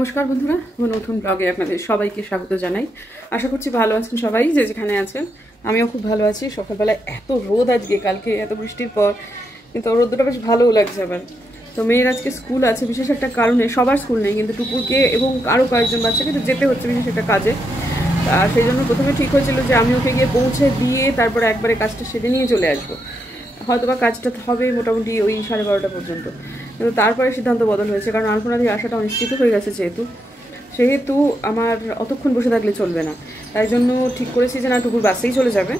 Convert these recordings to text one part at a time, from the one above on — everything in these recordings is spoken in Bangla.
নমস্কার বন্ধুরা, আমার নতুন ব্লগে আপনাদের সবাইকে স্বাগত জানাই। আশা করছি ভালো আছেন সবাই, যে যেখানে আছেন। আমিও খুব ভালো আছি। সকালবেলায় এত রোদ, আজকে কালকে এত বৃষ্টির পর কিন্তু রোদটা বেশ ভালোও লাগছে। আবার তো মেয়ের আজকে স্কুল আছে বিশেষ একটা কারণে, সবার স্কুল নেই কিন্তু টুকুরকে এবং আরও কয়েকজন বাচ্চাকে তো যেতে হচ্ছে বিশেষ একটা কাজে। আর সেই জন্য প্রথমে ঠিক হয়েছিল যে আমি ওকে গিয়ে পৌঁছে দিয়ে তারপরে একবারে কাজটা সেরে নিয়ে চলে আসবো। হয়তোবা কাজটা হবে মোটামুটি ওই 12:30 পর্যন্ত, কিন্তু তারপরে সিদ্ধান্ত বদল হয়েছে, কারণ আলপনা দিয়ে আসাটা অনিশ্চিত হয়ে গেছে। সেহেতু আমার অতক্ষণ বসে থাকলে চলবে না। তাই জন্য ঠিক করেছি যে না, টুকুর বাসেই চলে যাবে।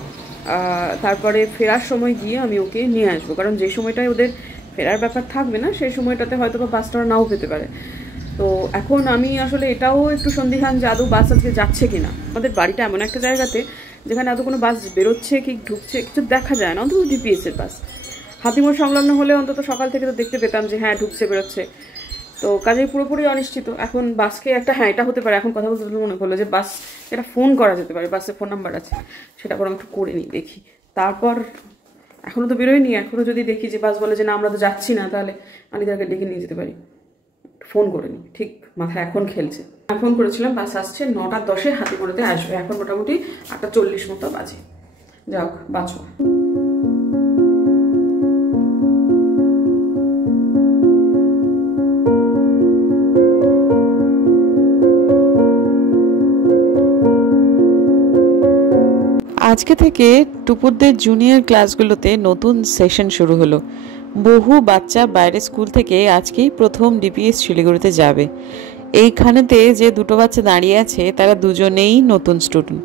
তারপরে ফেরার সময় গিয়ে আমি ওকে নিয়ে আসবো, কারণ যে সময়টায় ওদের ফেরার ব্যাপার থাকবে না সেই সময়টাতে হয়তো বা বাসটা নাও পেতে পারে। তো এখন আমি আসলে এটাও একটু সন্দিহান যে আদৌ বাস আজকে যাচ্ছে কিনা। আমাদের বাড়িটা এমন একটা জায়গাতে যেখানে এত কোনো বাস বেরোচ্ছে কি ঢুকছে কিছু দেখা যায় না, অন্তত ডিপিএসের বাস। হাতিমোড় সংলগ্ন হলে অন্তত সকাল থেকে তো দেখতে পেতাম যে হ্যাঁ ঢুকছে বেরোচ্ছে। তো কাজেই পুরোপুরি অনিশ্চিত। এখন বাসকে একটা, হ্যাঁ এটা হতে পারে, এখন কথা বলতে মনে করলো যে বাস এটা ফোন করা যেতে পারে, বাসের ফোন নাম্বার আছে, সেটা বরং একটু করে নিই দেখি। তারপর এখনও তো বেরোয়নি, এখনও যদি দেখি যে বাস বলে যে না আমরা তো যাচ্ছি না, তাহলে আনিদাকে ডেকে নিয়ে যেতে পারি। ফোন করে নিই, ঠিক মাথায় এখন খেলছে। ফোন করেছিলাম, বাস আসছে 9:10 হাতিমোড়াতে আসবে। এখন মোটামুটি 8:40 মতো বাজে। যাক বাঁচো। আজকে থেকে টুপুরদের জুনিয়র ক্লাসগুলোতে নতুন সেশন শুরু হলো। বহু বাচ্চা বাইরের স্কুল থেকে আজকেই প্রথম ডিপিএস শিলিগুড়িতে যাবে। এইখানেতে যে দুটো বাচ্চা দাঁড়িয়ে আছে তারা দুজনেই নতুন স্টুডেন্ট।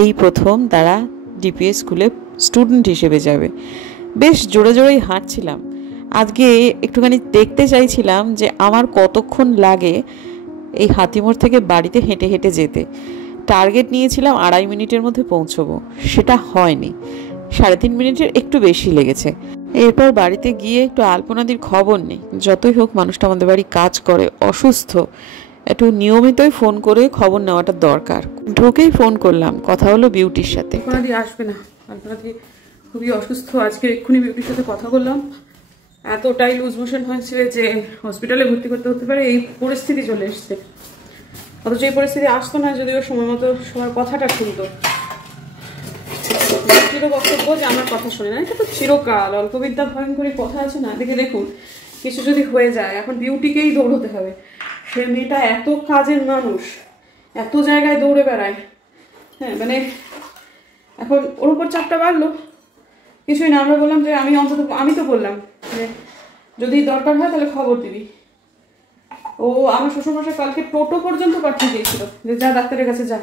এই প্রথম তারা ডিপিএস স্কুলে স্টুডেন্ট হিসেবে যাবে। বেশ জোরে জোরেই হাঁটছিলাম। আজকে একটুখানি দেখতে চাইছিলাম যে আমার কতক্ষণ লাগে এই হাতিমোড় থেকে বাড়িতে হেঁটে হেঁটে যেতে। টার্গেট নিয়েছিলাম 2.5 মিনিটের মধ্যে পৌঁছবো, সেটা হয়নি, 3.5 মিনিটের একটু বেশি লেগেছে। এরপর বাড়িতে গিয়ে একটু আলপনাদির খবর নেই। যতই হোক মানুষটা আমাদের বাড়ি কাজ করে, অসুস্থ, একটু নিয়মিতই ফোন করে খবর নেওয়াটা দরকার। ঢুকেই ফোন করলাম, কথা হলো বিউটির সাথে। আলপনাদি আসবে না, আলপনাদি খুবই অসুস্থ। আজকে এক্ষুনি বিউটির সাথে কথা বললাম, এতটাই লুজ মোশন হয়েছে যে হসপিটালে ভর্তি করতে হতে পারে, এই পরিস্থিতি চলে এসছে। অথচ এই পরিস্থিতি আসতো না যদি ও সময় মতো সবার কথাটা শুনতো। বক্তব্য যে আমার কথা শুনে না, এটা তো চিরকাল অল্পবিদ্যা ভয়ঙ্করী কথা আছে না। দেখে দেখুন, কিছু যদি হয়ে যায় এখন বিউটিকেই দৌড়তে হবে। সে মেয়েটা এত কাজের মানুষ, এত জায়গায় দৌড়ে বেড়ায়। হ্যাঁ মানে এখন ওর উপর চাপটা বাড়লো, কিছুই না। আমরা বললাম যে আমি তো বললাম যে যদি দরকার হয় তাহলে খবর দিবি। ও আমার শ্বশুরমশাই কালকে টোটো পর্যন্ত পাঠিয়ে দিয়েছিল যে যা ডাক্তারের কাছে যা।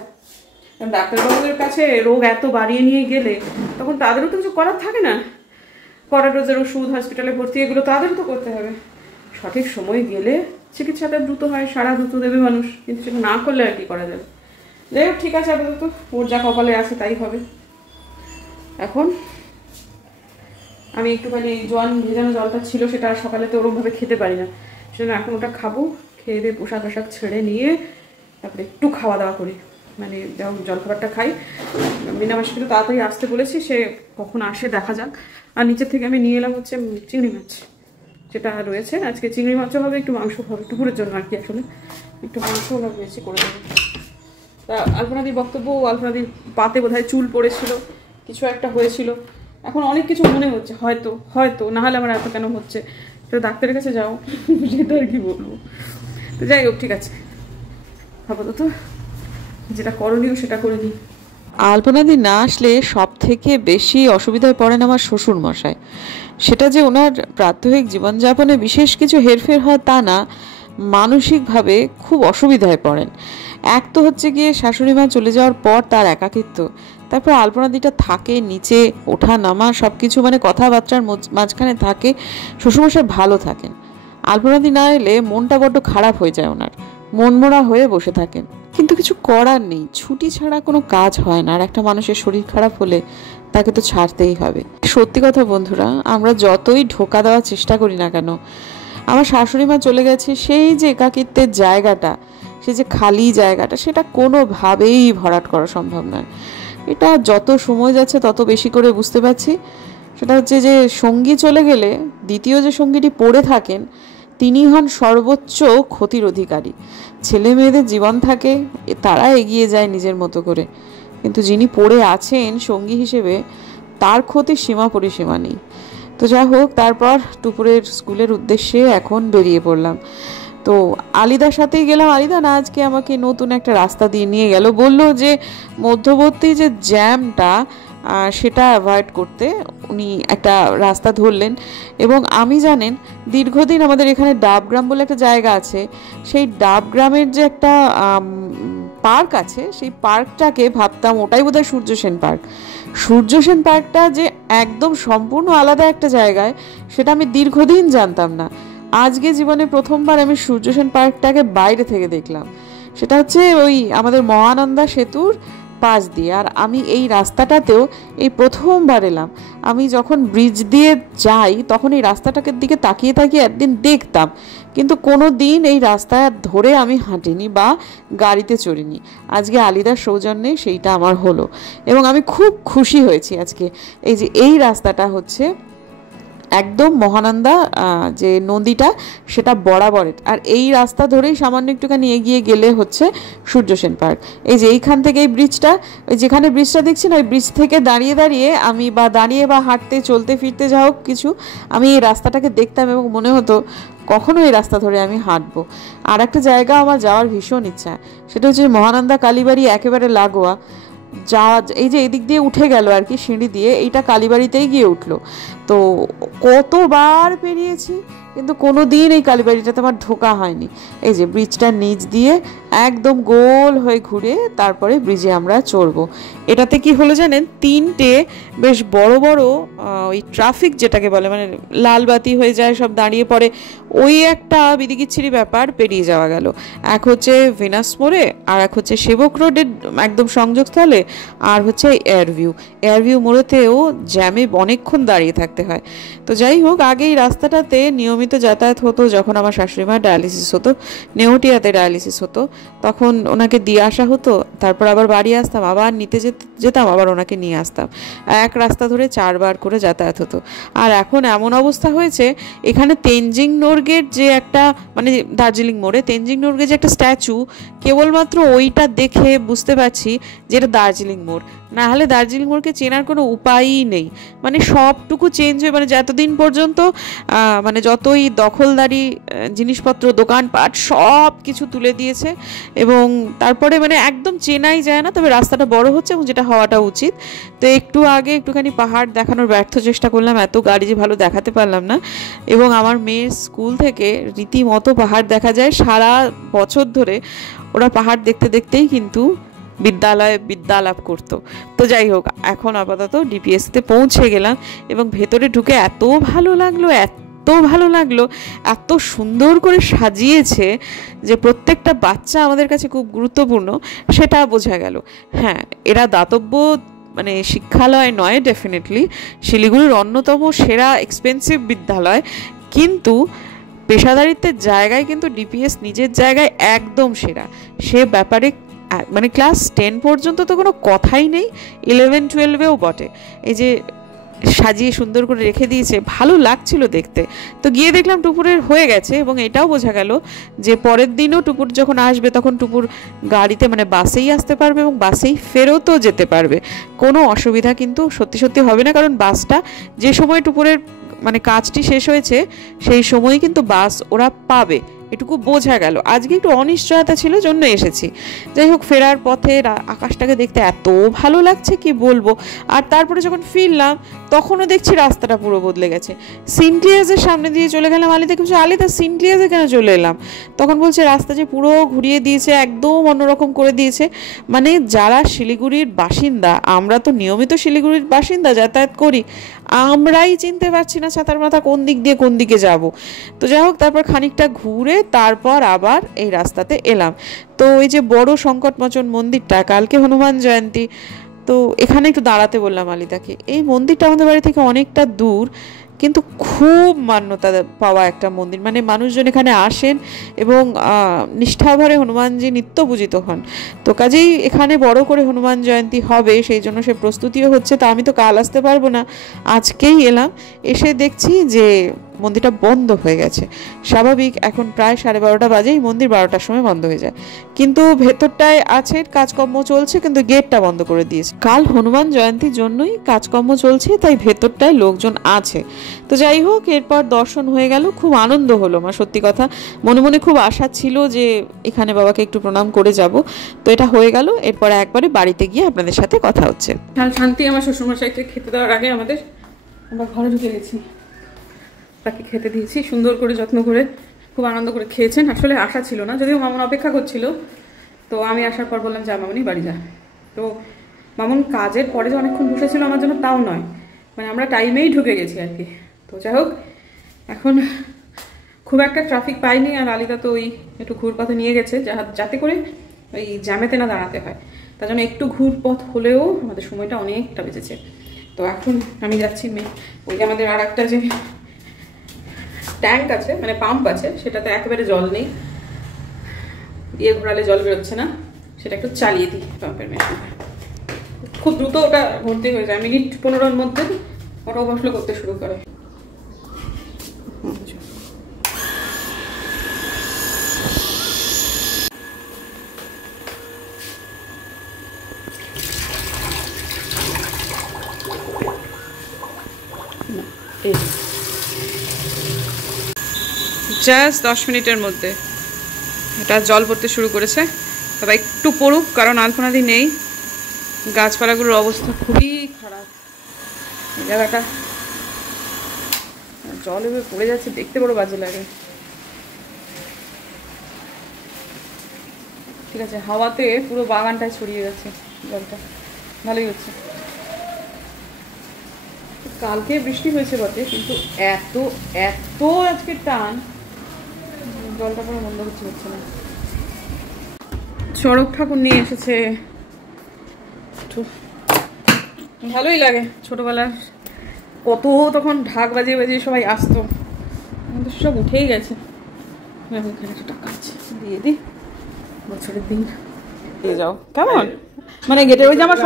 ডাক্তারবাবুদের কাছে রোগ এত বাড়িয়ে নিয়ে গেলে তখন তাদেরও তো কিছু করার থাকে না। করাডোজের ওষুধ, হসপিটালে ভর্তি, এগুলো তাদেরও তো করতে হবে। সঠিক সময় গেলে চিকিৎসাটা দ্রুত হয়, সারা দ্রুত দেবে মানুষ, কিন্তু সেটা না করলে আর কি করা যাবে। যাই হোক, ঠিক আছে, আপাতত ওর যা কপালে আছে তাই হবে। এখন আমি একটুখানি জোয়ান ভেজানো জলটা ছিল, সেটা সকালে তো ওরমভাবে খেতে পারি না, সেজন্য এখন ওটা খাবো। খেয়ে দিয়ে পোশাক আশাক ছেড়ে নিয়ে তারপরে একটু খাওয়া দাওয়া করি, মানে যখন জলখাবারটা খাই। মিনা মাসিকে তো তাড়াতাড়ি আসতে বলেছি, সে কখন আসে দেখা যাক। আর নিচের থেকে আমি নিয়ে এলাম হচ্ছে চিংড়ি মাছ, যেটা রয়েছে। আজকে চিংড়ি মাছও হবে, একটু মাংস হবে, দুপুরের জন্য আর কি। আসলে একটু মাংস বেশি করে দেবো। তা আলপনাদির বক্তব্য, আলপনাদির পাতে বোধহয় চুল পড়েছিল, কিছু একটা হয়েছিল। এখন অনেক কিছু মনে হচ্ছে, হয়তো হয়তো না হলে আমার এত কেন হচ্ছে, তো ডাক্তারের কাছে যাও, সেটা আর কি বলবো। তো যাই হোক, ঠিক আছে, আপাতত যেটা করণীয় সেটা করে দিই। আলপনাদি না আসলে সব থেকে বেশি অসুবিধায় পড়েন আমার শ্বশুর মশাই। সেটা যে ওনার প্রাত্যহিক জীবনযাপনে বিশেষ কিছু হেরফের হয় তা না, মানসিকভাবে খুব অসুবিধায় পড়েন। এক তো হচ্ছে গিয়ে শাশুড়ি মা চলে যাওয়ার পর তার একাকিত্ব, তারপর আলপনাদিটা থাকে নিচে, ওঠা নামা সব কিছু মানে কথাবার্তার মাঝখানে থাকে। শ্বশুরমশাই ভালো থাকেন, আলপনাদি না এলে মনটা বড্ড খারাপ হয়ে যায় ওনার, মনমরা হয়ে বসে থাকেন। কিন্তু কিছু করার নেই, ছুটি ছাড়া কোনো কাজ হয় না। আর একটা মানুষের শরীর খারাপ হলে তাকে তো ছাড়তেই হবে। সত্যি কথা বন্ধুরা, আমরা যতই ঢোকা দেওয়ার চেষ্টা করি না কেন, আমার শাশুড়ি মা চলে গেছে, সেই যে একাকিত্বের জায়গাটা, সে যে খালি জায়গাটা, সেটা কোনোভাবেই ভরাট করা সম্ভব নয়। এটা যত সময় যাচ্ছে তত বেশি করে বুঝতে পারছি। সেটা হচ্ছে যে সঙ্গী চলে গেলে দ্বিতীয় যে সঙ্গীটি পড়ে থাকেন তিনি হন সর্বোচ্চ ক্ষতির অধিকারী। ছেলে মেয়েদের জীবন থাকে, তারা এগিয়ে যায় নিজের মতো করে, কিন্তু যিনি পড়ে আছেন সঙ্গী হিসেবে, তার ক্ষতির সীমা পরিসীমা নেই। তো যাই হোক, তারপর টুপুরের স্কুলের উদ্দেশ্যে এখন বেরিয়ে পড়লাম। তো আলিদার সাথেই গেলাম। আলিদা না আজকে আমাকে নতুন একটা রাস্তা দিয়ে নিয়ে গেল, বলল যে মধ্যবর্তী যে জ্যামটা সেটা অ্যাভয়েড করতে উনি একটা রাস্তা ধরলেন। এবং আমি জানেন দীর্ঘদিন আমাদের এখানে ডাবগ্রাম বলে একটা জায়গা আছে, সেই ডাবগ্রামের যে একটা পার্ক আছে, সেই পার্কটাকে ভাবতাম ওটাই বোধহয় সূর্য সেন পার্ক। সূর্য সেন পার্কটা যে একদম সম্পূর্ণ আলাদা একটা জায়গায়, সেটা আমি দীর্ঘদিন জানতাম না। আজকে জীবনে প্রথমবার আমি সূর্য সেন পার্কটাকে বাইরে থেকে দেখলাম। সেটা হচ্ছে ওই আমাদের মহানন্দা সেতুর পাশ দিয়ে। আর আমি এই রাস্তাটাতেও এই প্রথমবার এলাম। আমি যখন ব্রিজ দিয়ে যাই তখন এই রাস্তাটাকে দিকে তাকিয়ে তাকিয়ে একদিন দেখতাম, কিন্তু কোনো দিন এই রাস্তা ধরে আমি হাঁটিনি বা গাড়িতে চড়িনি। আজকে আলিদার সৌজন্যে সেইটা আমার হলো এবং আমি খুব খুশি হয়েছি আজকে। এই যে এই রাস্তাটা হচ্ছে একদম মহানন্দা যে নদীটা সেটা বরাবরের, আর এই রাস্তা ধরেই সামান্য একটুখানি এগিয়ে গেলে হচ্ছে সূর্য সেন পার্ক। এই যে এইখান থেকে এই ব্রিজটা, ওই যেখানে ব্রিজটা দেখছি না, ওই ব্রিজ থেকে দাঁড়িয়ে দাঁড়িয়ে আমি দাঁড়িয়ে বা হাঁটতে চলতে ফিরতে যা হোক কিছু, আমি এই রাস্তাটাকে দেখতাম এবং মনে হতো কখনো এই রাস্তা ধরে আমি হাঁটবো। আর একটা জায়গা আমার যাওয়ার ভীষণ ইচ্ছা, সেটা হচ্ছে মহানন্দা কালীবাড়ি একেবারে লাগোয়া যাওয়া। এই যে এদিক দিয়ে উঠে গেল আর কি সিঁড়ি দিয়ে, এইটা কালীবাড়িতেই গিয়ে উঠলো। তো কতবার পেরিয়েছি, কিন্তু কোনো দিন এই কালীবাড়িটাতে আমার ঢোকা হয়নি। এই যে ব্রিজটার নিচ দিয়ে একদম গোল হয়ে ঘুরে তারপরে ব্রিজে আমরা চড়বো। এটাতে কি হলো জানেন, তিনটে বেশ বড় বড় ওই ট্রাফিক যেটাকে বলে, মানে লাল বাতি হয়ে যায়, সব দাঁড়িয়ে পড়ে, ওই একটা বিদিকিচ্ছিরি ব্যাপার পেরিয়ে যাওয়া গেল। এক হচ্ছে ভেনাস মোড়ে, আর এক হচ্ছে সেবক রোডের একদম সংযোগস্থলে, আর হচ্ছে এয়ারভিউ মোড়েতেও জ্যামে অনেকক্ষণ দাঁড়িয়ে থাকতে হয়। তো যাই হোক, আগে এই রাস্তাটাতে নিয়মিত যাতায়াত হতো। যখন আমার শাশুড়ি মার ডায়ালিসিস হতো, নেউটিয়াতে ডায়ালিসিস হতো, তখন ওনাকে দিয়ে আসা হতো, তারপর আবার বাড়ি আসতাম, আবার নিতে যেতাম, আবার ওনাকে নিয়ে আসতাম। এক রাস্তা ধরে 4 বার করে যাতায়াত হতো। আর এখন এমন অবস্থা হয়েছে, এখানে তেনজিং নোরগের যে একটা, মানে দার্জিলিং মোড়ে তেনজিং নোরগের যে একটা স্ট্যাচু, কেবলমাত্র ওইটা দেখে বুঝতে পারছি যে এটা দার্জিলিং মোড়, না হলে দার্জিলিং মোড়কে চেনার কোনো উপায়ই নেই। মানে সবটুকু চেঞ্জ হয়ে, মানে যতদিন পর্যন্ত মানে যতই দখলদারি জিনিসপত্র দোকানপাট সব কিছু তুলে দিয়েছে, এবং তারপরে মানে একদম চেনাই যায় না। তবে রাস্তাটা বড় হচ্ছে এবং যেটা হওয়াটা উচিত। তো একটু আগে একটুখানি পাহাড় দেখানোর ব্যর্থ চেষ্টা করলাম, এত গাড়ি যে ভালো দেখাতে পারলাম না। এবং আমার মেয়ের স্কুল থেকে রীতিমতো পাহাড় দেখা যায়, সারা বছর ধরে ওরা পাহাড় দেখতে দেখতেই কিন্তু বিদ্যালয়ে বিদ্যালাভ করতো। তো যাই হোক, এখন আপাতত ডিপিএসতে পৌঁছে গেলাম এবং ভেতরে ঢুকে এত ভালো লাগলো, এত সুন্দর করে সাজিয়েছে যে প্রত্যেকটা বাচ্চা আমাদের কাছে খুব গুরুত্বপূর্ণ, সেটা বোঝা গেল। হ্যাঁ, এরা দাতব্য মানে শিক্ষালয় নয়, ডেফিনেটলি শিলিগুড়ির অন্যতম সেরা এক্সপেন্সিভ বিদ্যালয়, কিন্তু পেশাদারিত্বের জায়গায় কিন্তু ডিপিএস নিজের জায়গায় একদম সেরা। সে ব্যাপারে মানে ক্লাস 10 পর্যন্ত তো কোনো কথাই নেই, 11-12-এও বটে। এই যে সাজিয়ে সুন্দর করে রেখে দিয়েছে, ভালো লাগছিল দেখতে। তো গিয়ে দেখলাম টুপুরের হয়ে গেছে, এবং এটাও বোঝা গেল যে পরের দিনও টুপুর যখন আসবে তখন টুপুর গাড়িতে মানে বাসেই আসতে পারবে এবং বাসেই ফেরতও যেতে পারবে। কোনো অসুবিধা কিন্তু সত্যি সত্যি হবে না, কারণ বাসটা যে সময় টুপুরের মানে কাজটি শেষ হয়েছে সেই সময়ই কিন্তু বাস ওরা পাবে, এটুকু বোঝা গেল। আজকে একটু অনিশ্চয়তা ছিল জন্য এসেছি। যাই হোক, ফেরার পথে আকাশটাকে দেখতে এত ভালো লাগছে কি বলবো। আর তারপরে যখন ফিরলাম তখনও দেখছি রাস্তাটা পুরো বদলে গেছে। সিনক্লিয়াসের সামনে দিয়ে চলে গেলাম। আলিদাকে বলছি, আলিদা সিনক্লিয়াসে কেন চলে এলাম? তখন বলছে রাস্তা যে পুরো ঘুরিয়ে দিয়েছে, একদম অন্যরকম করে দিয়েছে। মানে যারা শিলিগুড়ির বাসিন্দা, আমরা তো নিয়মিত শিলিগুড়ির বাসিন্দা, যাতায়াত করি, আমরাই চিনতে পারছি না ছাতার মাথা কোন দিক দিয়ে কোন দিকে যাব। তো যাই হোক, তারপর খানিকটা ঘুরে তারপর আবার এই রাস্তাতে এলাম। তো এই যে বড় সংকটমোচন মন্দিরটা, কালকে হনুমান জয়ন্তী, তো এখানে একটু দাঁড়াতে বললাম আলিদাকে। এই মন্দিরটা আমাদের বাড়ি থেকে অনেকটা দূর, কিন্তু খুব মান্যতা পাওয়া একটা মন্দির। মানে মানুষজন এখানে আসেন এবং নিষ্ঠাভরে হনুমানজি নিত্য পূজিত হন। তো কাজেই এখানে বড় করে হনুমান জয়ন্তী হবে, সেই জন্য সে প্রস্তুতিও হচ্ছে। তা আমি তো কাল আসতে পারবো না, আজকেই এলাম। এসে দেখছি যে মন্দিরটা বন্ধ হয়ে গেছে। স্বাভাবিক, এখন প্রায় 12:30 বাজেই, মন্দির 12টার সময় বন্ধ হয়ে যায়, কিন্তু ভেতরটায় আছে, কাজকর্ম চলছে, কিন্তু গেটটা বন্ধ করে দিয়েছে। কাল হনুমান জয়ন্তীর জন্যই কাজকর্ম চলছে, তাই ভেতরটায় লোকজন আছে। তো যাই হোক, এরপর দর্শন হয়ে গেল, খুব আনন্দ হলো আমার, সত্যি কথা। মনে মনে খুব আশা ছিল যে এখানে বাবাকে একটু প্রণাম করে যাব, তো এটা হয়ে গেল। এরপর একবারে বাড়িতে গিয়ে আপনাদের সাথে কথা হচ্ছে। শান্তি আমার শ্বশুরমশাইকে খেতে দেওয়ার আগে আমরা ঘরে ঢুকে গেছি, তাকে খেতে দিয়েছি সুন্দর করে, যত্ন করে, খুব আনন্দ করে খেয়েছেন। আসলে আশা ছিল না, যদিও মামুন অপেক্ষা করছিল, তো আমি আসার পর বললাম যা মামুনি বাড়ি যা। তো মামুন কাজের পরে যে অনেকক্ষণ বসেছিল আমার জন্য তাও নয়, মানে আমরা টাইমেই ঢুকে গেছি আর কি। তো যাই হোক, এখন খুব একটা ট্রাফিক পাইনি, আর আলিদা তো ওই একটু ঘুরপথে নিয়ে গেছে যাতে করে ওই জ্যামেতে না দাঁড়াতে হয়, তার জন্য একটু ঘুরপথ হলেও আমাদের সময়টা অনেকটা বেঁচেছে। তো এখন আমি যাচ্ছি ওই যে আমাদের আর একটা যে ট্যাঙ্ক আছে, মানে পাম্প আছে, সেটাতে একেবারে জল নেই, দিয়ে ঘোরালে জল বেরোচ্ছে না, সেটা একটু চালিয়ে দিই পাম্পের মেশিনটা। খুব দ্রুত ওটা ভর্তি হয়ে যায়, মিনিট 15-র মধ্যে ওটা ওভারফ্লো করতে শুরু করে। জাস্ট 10 মিনিটের মধ্যে এটা জল পড়তে শুরু করেছে। তবে একটু পড়ুক, কারণ আলপনাদি নেই, গাছপালাগুলোর অবস্থা খুবই খারাপ। এই জায়গাটা জল এভাবে পড়ে যাচ্ছে, দেখতে বড় বাজে লাগে। ঠিক আছে, হাওয়াতে পুরো বাগানটায় ছড়িয়ে গেছে জলটা, ভালোই হচ্ছে। কালকে বৃষ্টি হয়েছে বটে, কিন্তু এত এত আজকে টান, জলটা পুরো বন্ধ হচ্ছে না। চড়ক ঠাকুর নিয়ে এসেছে, ভালোই লাগে। ছোটবেলার কত তখন ঢাক বাজিয়ে বাজিয়ে সবাই আসতো, কিন্তু সব উঠেই গেছে। এখানে একটা টাকা আছে, দিয়ে দিই, বছরের দিন দিয়ে যাও। কেমন মানে গেটে ওই যে আমার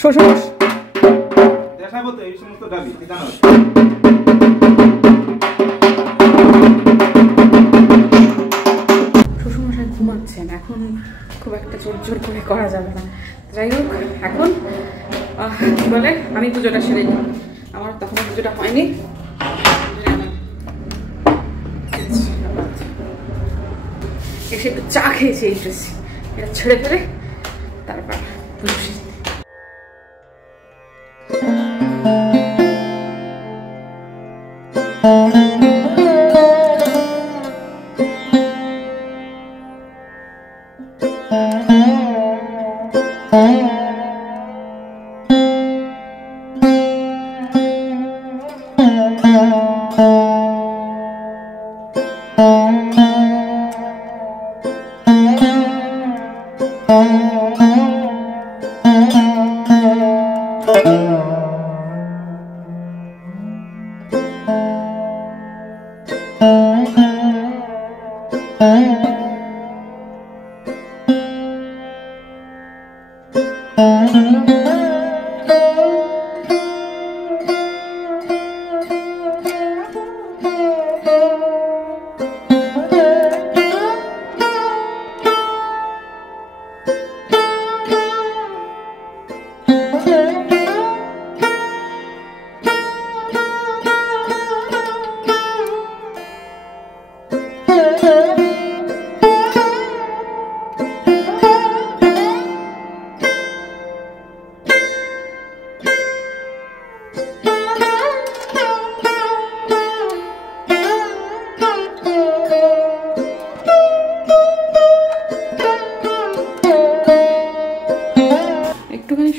শ্বশুর শ্বশুরমশাই ঘুমাচ্ছেন, এখন খুব একটা জোর জোর করে করা যাবে না। যাই হোক, এখন কি বলে, আমি পুজোটা সেরে নিই, আমার তখনও পুজোটা হয়নি। এসে একটু চা খেয়েছি, এই ড্রেস এটা ছেড়ে ফেলে তারপর পুজো সেরে।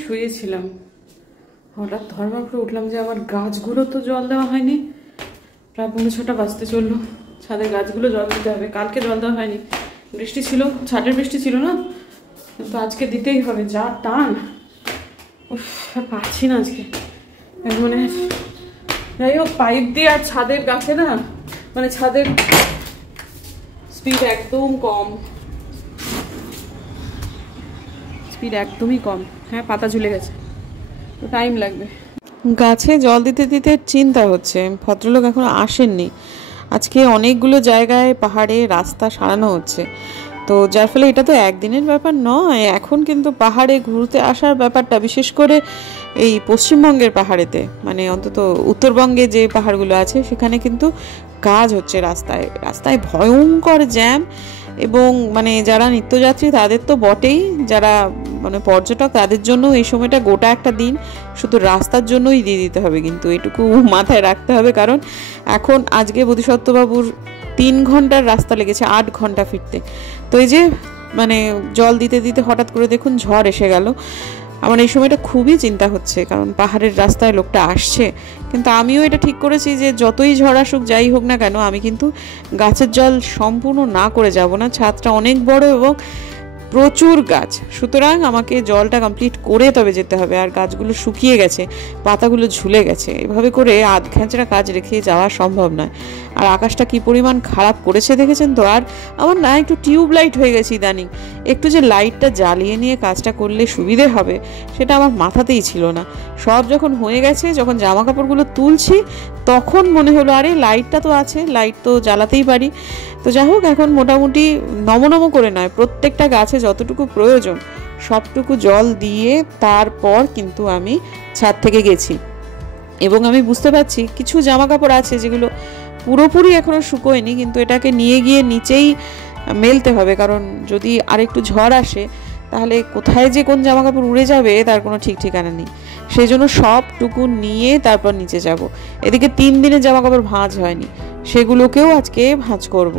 শুয়েছিলাম, হঠাৎ ধর্মার করে উঠলাম যে আবার গাছগুলো তো জল দেওয়া হয়নি। প্রায় 5:30 বাজতে চললো, ছাদের গাছগুলো জল দিতে হবে। কালকে জল দেওয়া হয়নি, বৃষ্টি ছিল, ছাদের বৃষ্টি ছিল না, কিন্তু আজকে দিতেই হবে, যা টান। পারছি না আজকে, মানে যাই হোক, পাইপ দিয়ে আর ছাদের গাছে না, মানে ছাদের স্পিড একদম কম, স্পিড একদমই কম। হ্যাঁ, পাতা ঝুলে গেছে, তো টাইম লাগবে। গাছে জল দিতে দিতে চিন্তা হচ্ছে, ভদ্রলোক এখনো আসেননি। আজকে অনেকগুলো জায়গায় পাহাড়ে রাস্তা সারানো হচ্ছে, তো যার ফলে এটা তো একদিনের ব্যাপার নয়। এখন কিন্তু পাহাড়ে ঘুরতে আসার ব্যাপারটা, বিশেষ করে এই পশ্চিমবঙ্গের পাহাড়েতে, মানে অন্তত উত্তরবঙ্গে যে পাহাড়গুলো আছে সেখানে কিন্তু কাজ হচ্ছে রাস্তায় রাস্তায় ভয়ঙ্কর জ্যাম। এবং মানে যারা নিত্যযাত্রী তাদের তো বটেই, যারা মানে পর্যটক তাদের জন্য এই সময়টা গোটা একটা দিন শুধু রাস্তার জন্যই দিয়ে দিতে হবে, কিন্তু এটুকু মাথায় রাখতে হবে। কারণ এখন আজকে বোধিসত্ত্ববাবুর 3 ঘন্টার রাস্তা লেগেছে, 8 ঘন্টা ফিরতে। তো এই যে মানে জল দিতে দিতে হঠাৎ করে দেখুন ঝড় এসে গেল। আমার এই সময়টা খুবই চিন্তা হচ্ছে, কারণ পাহাড়ের রাস্তায় লোকটা আসছে। কিন্তু আমিও এটা ঠিক করেছি যে যতই ঝড় আসুক যাই হোক না কেন, আমি কিন্তু গাছের জল সম্পূর্ণ না করে যাব না। ছাদটা অনেক বড় এবং প্রচুর গাছ, সুতরাং আমাকে জলটা কমপ্লিট করে তবে যেতে হবে। আর গাছগুলো শুকিয়ে গেছে, পাতাগুলো ঝুলে গেছে, এভাবে করে আধ খেঁচড়া কাজ রেখে যাওয়া সম্ভব নয়। আর আকাশটা কি পরিমাণ খারাপ করেছে দেখেছেন তো। আর আমার না একটু টিউব লাইট হয়ে গেছে ইদানিং, একটু যে লাইটটা জ্বালিয়ে নিয়ে কাজটা করলে সুবিধে হবে সেটা আমার মাথাতেই ছিল না। সব যখন হয়ে গেছে, যখন জামা কাপড়গুলো তুলছি তখন মনে হলো আরে লাইটটা তো আছে, লাইট তো জ্বালাতেই পারি। তো যাই হোক, এখন মোটামুটি নমনম করে নয়, প্রত্যেকটা গাছে যতটুকু প্রয়োজন সবটুকু জল দিয়ে তারপর কিন্তু আমি ছাদ থেকে গেছি। এবং আমি বুঝতে পারছি কিছু জামা কাপড় আছে যেগুলো পুরোপুরি এখনও শুকোয়নি, কিন্তু এটাকে নিয়ে গিয়ে নিচেই মেলতে হবে। কারণ যদি আরেকটু ঝড় আসে তাহলে কোথায় যে কোন জামা কাপড় উড়ে যাবে তার কোনো ঠিক ঠিকানা নেই। সেই জন্য সবটুকু নিয়ে তারপর নিচে যাব। এদিকে 3 দিনের জামা কাপড় ভাঁজ হয়নি, সেগুলোকেও আজকে ভাঁজ করব।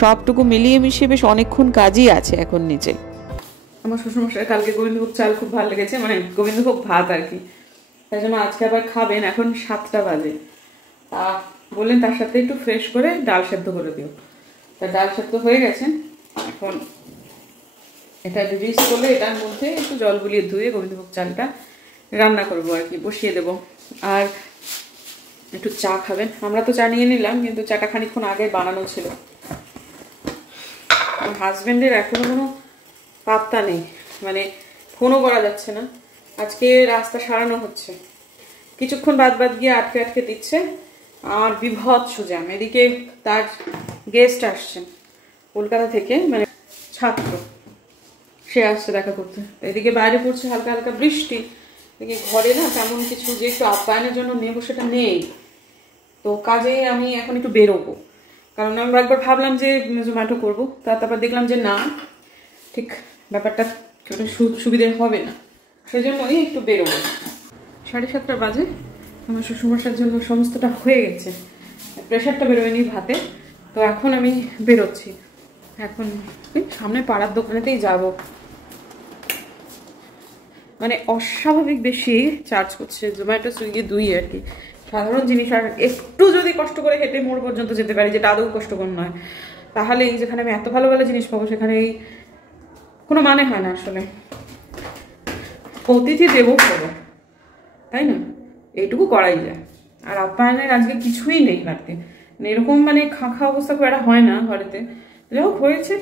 সবটুকু মিলিয়ে মিশিয়ে বেশ অনেকক্ষণ কাজই আছে এখন নিচে। আমার শ্বশুরমশাই কালকে গোবিন্দভোগ চাল খুব ভালো লেগেছে, মানে গোবিন্দভোগ ভাত আর কি, তাই জন্য আজকে আবার খাবেন। এখন 7টা বাজে, তা বললেন তার সাথে একটু ফ্রেশ করে ডাল সেদ্ধ করে দিও। তা ডাল সেদ্ধ হয়ে গেছে, এখন এটা রিলিজ করলে এটার মধ্যে একটু জল গুলিয়ে ধুয়ে গোবিন্দভোগ চালটা রান্না করবো আর কি, বসিয়ে দেবো। আর একটু চা খাবেন, আমরা তো চা নিয়ে নিলাম, কিন্তু চাটা খানিকক্ষণ আগে বানানো ছিল। আমার হাজব্যান্ডের এখনো কোনো পাত্তা নেই, মানে ফোনও করা যাচ্ছে না। আজকে রাস্তা সারানো হচ্ছে, কিছুক্ষণ বাদ বাদ গিয়ে আটকে আটকে দিচ্ছে। আর বিভৎস জ্যাম। এদিকে তার গেস্ট আসছেন কলকাতা থেকে, মানে ছাত্র, সে আসছে দেখা করতে। এদিকে বাইরে পড়ছে হালকা হালকা বৃষ্টি, এদিকে ঘরে না তেমন কিছু যে একটু আপ্যায়নের জন্য নেবো সেটা নেই। তো কাজে আমি এখন একটু বেরোবো, কারণ আমি একবার ভাবলাম যে জোম্যাটো করবো, তারপর দেখলাম যে না, ঠিক ব্যাপারটা সুবিধে হবে না, সেই জন্যই একটু বেরোবো। 7:30 বাজে, আমার শ্বশুরমশাইয়ের জন্য সমস্তটা হয়ে গেছে, প্রেশারটা বেরোয়নি ভাতে। তো এখন আমি বেরোচ্ছি, এখন সামনে পাড়ার দোকানেতেই যাব। মানে অস্বাভাবিক বেশি চার্জ করছে জোম্যাটো সুইগি দুই আর কি, সাধারণ জিনিস। আর একটু যদি কষ্ট করে হেঁটে মোড় পর্যন্ত যেতে পারি, যেটা আদৌ কষ্টকর নয়, তাহলে এই যেখানে আমি এত ভালো ভালো জিনিস পাবো সেখানে এই কোনো মানে হয় না আসলে। অতিথি দেবো করো, তাই না, এইটুকু করাই যায়। আর আপ্যায়নের আজকে কিছুই নেই বাড়িতে, মানে এরকম মানে খাঁখা অবস্থা খুব একটা হয় না ঘরেতে। যাই হোক, হয়েছে,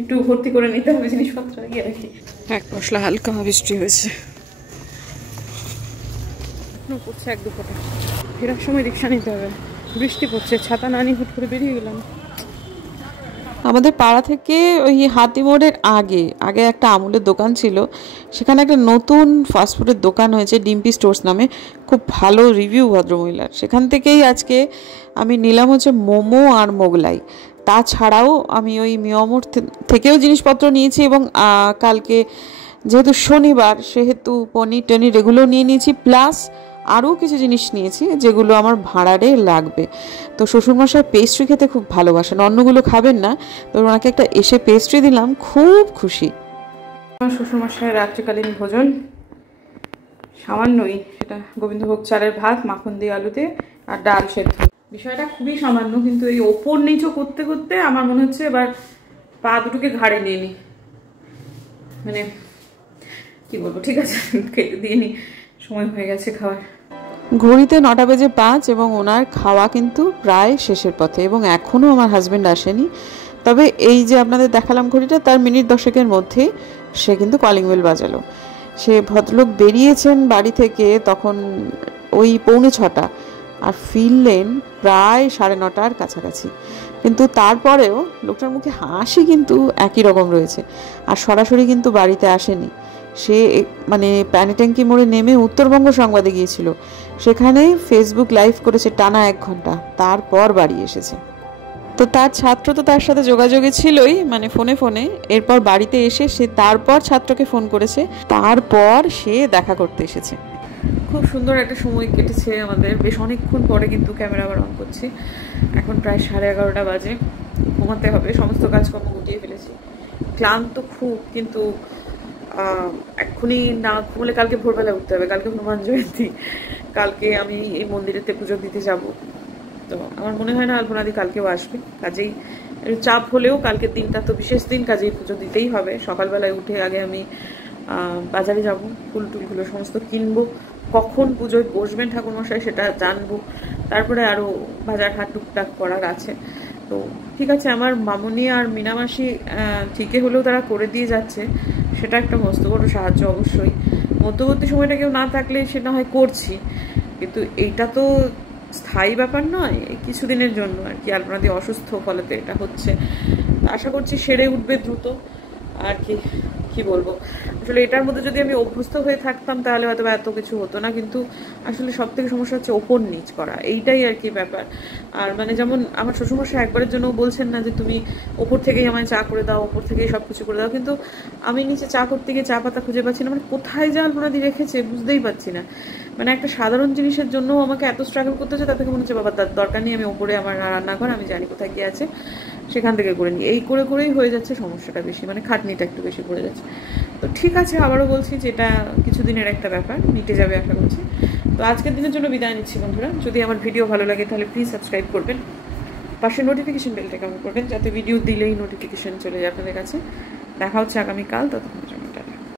একটু ভর্তি করে নিতে হবে জিনিসপত্র, গিয়ে রাখি। এক মশলা হালকা বৃষ্টি হয়েছে, পড়ছে 1-2 ফোঁটা। ফেরার সময় রিক্সা নিতে হবে, বৃষ্টি পড়ছে, ছাতা না নিয়ে হুট করে বেরিয়ে গেলাম। আমাদের পাড়া থেকে ওই হাতিমোড়ের আগে আগে একটা আমুলের দোকান ছিল, সেখানে একটা নতুন ফাস্টফুডের দোকান হয়েছে ডিম্পি স্টোর্স নামে, খুব ভালো রিভিউ ভদ্রমহিলার। সেখান থেকেই আজকে আমি নিলাম হচ্ছে মোমো আর মোগলাই। তাছাড়াও আমি ওই মিয়ামোড় থেকেও জিনিসপত্র নিয়েছি, এবং কালকে যেহেতু শনিবার সেহেতু পনির টনির এগুলো নিয়ে নিয়েছি, প্লাস আরও কিছু জিনিস নিয়েছি যেগুলো আমার ভাঁড়ারে লাগবে। তো শ্বশুরমশাই পেস্ট্রি খেতে খুব ভালোবাসেন, অন্যগুলো খাবেন না, তো ওনাকে একটা এসে পেস্ট্রি দিলাম, খুব খুশি। আমার শ্বশুরমশাইয়ের রাত্রিকালীন ভোজন সামান্যই, সেটা গোবিন্দভোগ চালের ভাত, মাখন দিয়ে আলুতে আর ডাল সেদ্ধ। বিষয়টা খুবই সামান্য, কিন্তু এই ওপর নিচু করতে করতে আমার মনে হচ্ছে এবার পা দুটোকে ঘাড়ে নিয়ে নি, মানে কি বলবো। ঠিক আছে, খেতে দিয়ে নি, সময় হয়ে গেছে খাওয়ার। ঘড়িতে 9:05 এবং ওনার খাওয়া কিন্তু প্রায় শেষের পথে, এবং এখনও আমার হাজব্যান্ড আসেনি। তবে এই যে আপনাদের দেখালাম ঘড়িটা, তার মিনিট 10-এর মধ্যেই সে কিন্তু কলিং বেল বাজালো। সে ভদ্রলোক বেরিয়েছেন বাড়ি থেকে তখন ওই 6:45 আর ফিরলেন প্রায় 9:30 কাছাকাছি। কিন্তু তারপরেও লোকটার মুখে হাসি কিন্তু একই রকম রয়েছে, আর সরাসরি কিন্তু বাড়িতে আসেনি। সে মানে প্যানিট্যাঙ্কি মোড়ে নেমে উত্তরবঙ্গ সংবাদে গিয়েছিল, সেখানে ফেসবুক লাইভ করেছে টানা 1 ঘন্টা, তারপর বাড়ি এসেছে। তো তার ছাত্র তো তার সাথে যোগাযোগে ছিলই, মানে ফোনে। এরপর বাড়িতে এসে সে তারপর ছাত্রকে ফোন করেছে, তারপর সে দেখা করতে এসেছে। খুব সুন্দর একটা সময় কেটেছে আমাদের, বেশ অনেকক্ষণ পরে কিন্তু ক্যামেরা আবার অন করছি। এখন প্রায় 11:30 বাজে, ঘুমাতে হবে, সমস্ত কাজকর্ম গুটিয়ে ফেলেছি, ক্লান্ত খুব। কিন্তু এক্ষুনি না ঘুমলে কালকে ভোরবেলা উঠতে হবে, কালকে হনুমান জয়ন্তী, কালকে আমি এই মন্দিরেতে পুজো দিতে যাব। তো আমার মনে হয় না আলপনাদি কালকেও আসবে, কাজেই চাপ হলেও কালকের দিনটা তো বিশেষ দিন, কাজেই পুজো দিতেই হবে। সকালবেলায় উঠে আগে আমি বাজারে যাব, ফুল টুলগুলো সমস্ত কিনবো, কখন পুজোয় বসবেন ঠাকুরমশাই সেটা জানবো, তারপরে আরও বাজার হাট টুকটাক করার আছে। তো ঠিক আছে, আমার মামুনি আর মিনামাসি ঠিকই হলেও তারা করে দিয়ে যাচ্ছে, সেটা একটা মস্ত বড় সাহায্য অবশ্যই। মধ্যবর্তী সময়টা কেউ না থাকলে সেটা হয় করছি, কিন্তু এইটা তো স্থায়ী ব্যাপার নয়, কিছুদিনের জন্য আর কি। আলপনাদি অসুস্থ, ফলে তো এটা হচ্ছে। আশা করছি সেরে উঠবে দ্রুত। আর কি বলবো, আসলে এটার মধ্যে যদি আমি অভ্যস্ত হয়ে থাকতাম তাহলে হয়তো এত কিছু হতো না, কিন্তু আসলে সব থেকে সমস্যা হচ্ছে ওপর নিচ করা, এইটাই আর কি ব্যাপার। আর মানে যেমন আমার শ্বশুরমশাই একবারের জন্য বলছেন না যে তুমি ওপর থেকেই আমায় চা করে দাও, ওপর থেকেই সব কিছু করে দাও, কিন্তু আমি নিচে চা করতে গিয়ে চা পাতা খুঁজে পাচ্ছি না, মানে কোথায় যে আলপনাদি রেখেছে বুঝতেই পারছি না। মানে একটা সাধারণ জিনিসের জন্য আমাকে এত স্ট্রাগল করতে হচ্ছে, তার থেকে মনে হচ্ছে বাবা তার দরকার নেই, আমি ওপরে আমার রান্নাঘর, আমি জানি কোথায় কি আছে, সেখান থেকে করে নিই। এই করেই হয়ে যাচ্ছে সমস্যাটা বেশি, মানে খাটনিটা একটু বেশি পড়ে যাচ্ছে। তো ঠিক আছে, আবারও বলছি যে এটা কিছুদিনের একটা ব্যাপার, মিটে যাবে আশা করছি। তো আজকের দিনের জন্য বিদায় নিচ্ছি বন্ধুরা। যদি আমার ভিডিও ভালো লাগে তাহলে প্লিজ সাবস্ক্রাইব করবেন, পাশে নোটিফিকেশন বেলটা অন করবেন, যাতে ভিডিও দিলেই নোটিফিকেশন চলে যায় আপনাদের কাছে। দেখা হচ্ছে আগামীকাল, ততক্ষণ